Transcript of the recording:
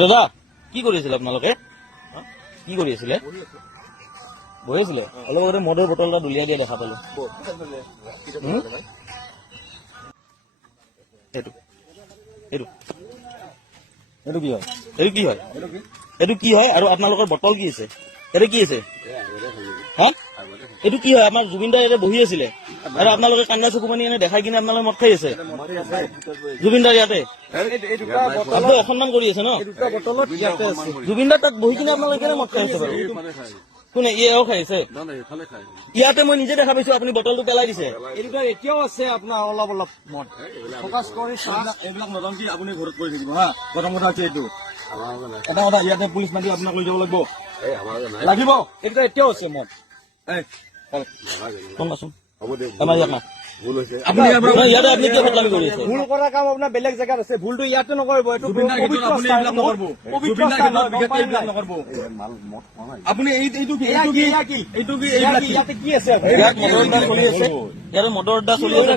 দাদা কি কৰি আছিলে আপোনালোকে? কি কৰি আছিলে? বহি আছিলে? অলপ আগতে মদৰ বটল এটা দলিয়াই দিয়া দেখা পালো। এইটো কি হয়? এইটো কি হয়? এইটো কি হয়? আৰু আপোনালোকৰ বটল কি আছে? এইটো কি আছে? হা? এইটো কি হয়? আমাৰ জুবিন দা ইয়াতে বহি আছিলে আৰু আপোনালোকে কান্দা চকু পানী এনে দেখাই কিনে আপোনালোকে মদ খাই আছে। জুবিন দাৰ ইয়াতে আপুনি অসন্মান কৰি আছে ন? জুবিন দাৰ তাত বহি কিনে আপোনালোকে কেনে মদ খাই আছে বাৰু? কোনে এও খাইছে? ইয়াতে মই নিজে দেখা পাইছো আপুনি বটলটো পেলাই দিছে। এতিয়াও আছে আপোনাৰ অলপ অলপ মদ ফকাচ কৰি এইবিলাক নজনকি আপুনি ঘৰত কৰি থাকিব হা। প্ৰথম কথা হৈছে এইটো এটা কথা, ইয়াতে পুলিচ মাতি আপোনাক লৈ যাব লাগিব এইটো এতিয়াও আছে মদ। ভুল কৰা কাম আপোনাৰ বেলেগ জেগাত আছে, ভুলটো ইয়াতে নকৰিব। এইটো আপুনি ইয়াতে কি আছে? মদৰ আড্ডা চলি আছে।